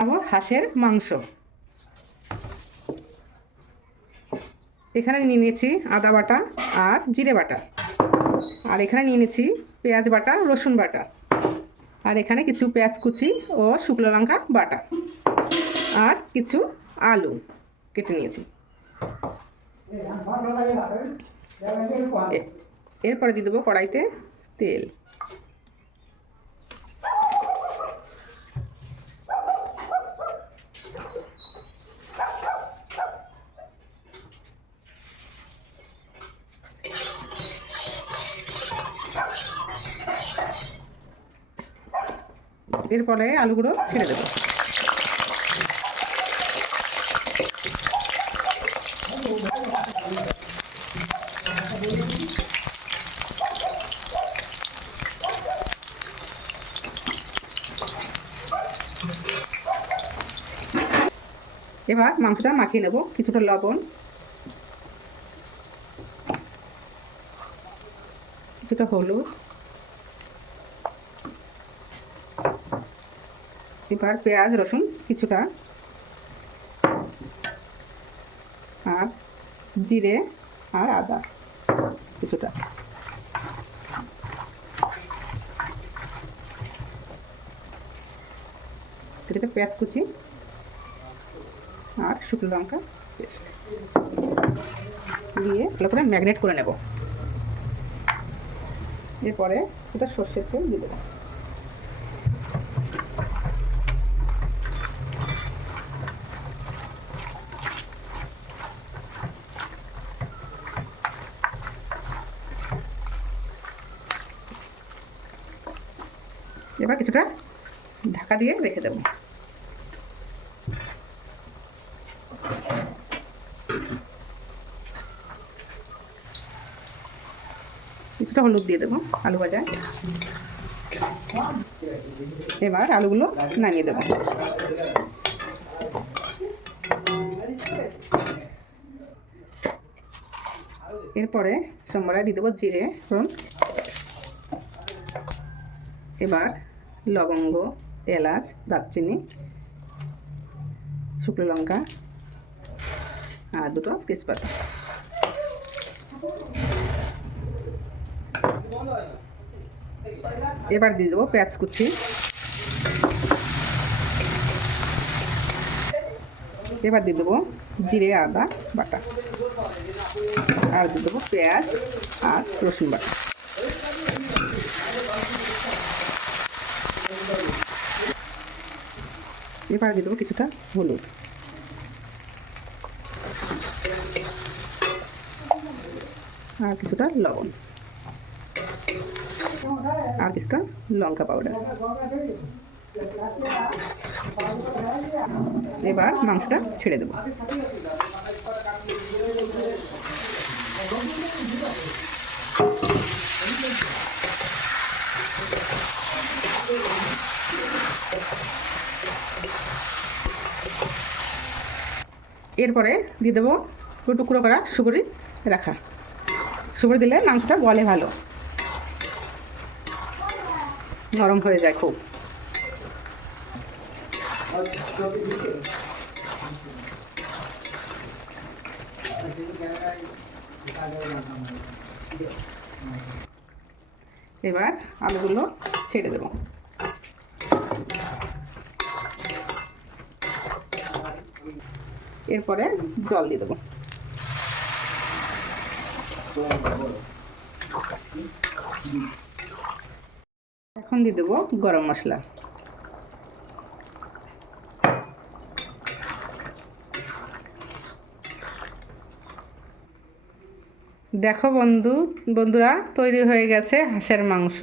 খাব হাঁসের মাংস। এখানে নিয়ে নিয়েছি আদা বাটা আর জিরে বাটা। আর এখানে নিয়ে নিয়েছি পেঁয়াজ বাটা, রসুন বাটা। আর এখানে কিছু পেঁয়াজ কুচি ও শুকনো লঙ্কা বাটা। আর কিছু আলু কেটে নিয়েছি। এরপরে দিয়ে দেবো কড়াইতে তেল। এরপরে আলুগুলো ছেড়ে দেবো। এবার মাংসটা মাখিয়ে নেব কিছুটা লবণ। কিছুটা হলুদ। এবার পেঁয়াজ, রসুন কিছুটা। আর জিরে আর আদা কিছুটা। পেঁয়াজ কুচি আর শুকনো লঙ্কা পেস্ট। দিয়ে ভালো করে ম্যাগনেট করে নেব। এরপরে এটা সর্ষের তেল দিয়ে দেবো। এবার কিছুটা ঢাকা দিয়ে রেখে দেবো। কিছুটা হলুদ দিয়ে দেবো আলু ভাজা এবার আলুগুলো নামিয়ে দেবো। এরপরে সোমবারে দিয়ে দেবো জিরে ফোড়ন এবার লবঙ্গ, এলাচ, দারচিনি, শুকনো লঙ্কা, আর দুটো তেজপাতা। এবার দিয়ে দেবো পেঁয়াজ কুচি। এবার দিয়ে দেবো জিরে, আদা, বাটা। আর দিয়ে দেবো পেঁয়াজ আর রসুন বাটা। এবার দিয়ে দেবো কিছুটা হলুদ। আর কিছুটা লবণ। আর কিছুটা লঙ্কা পাউডার এবার মাংসটা ছেড়ে দেবো। এরপরে দিয়ে দেবো টুকরো টুকরো করা সুপুরি রাখা। সুপুরি দিলে মাংসটা গলে ভালো। নরম হয়ে যায় খুব। এবার আলুগুলো ছেড়ে দেবো। এরপরে জল দিয়ে দেবো। এখন দিয়ে দেবো গরম মশলা। দেখো বন্ধু, বন্ধুরা, তৈরি হয়ে গেছে হাঁসের মাংস।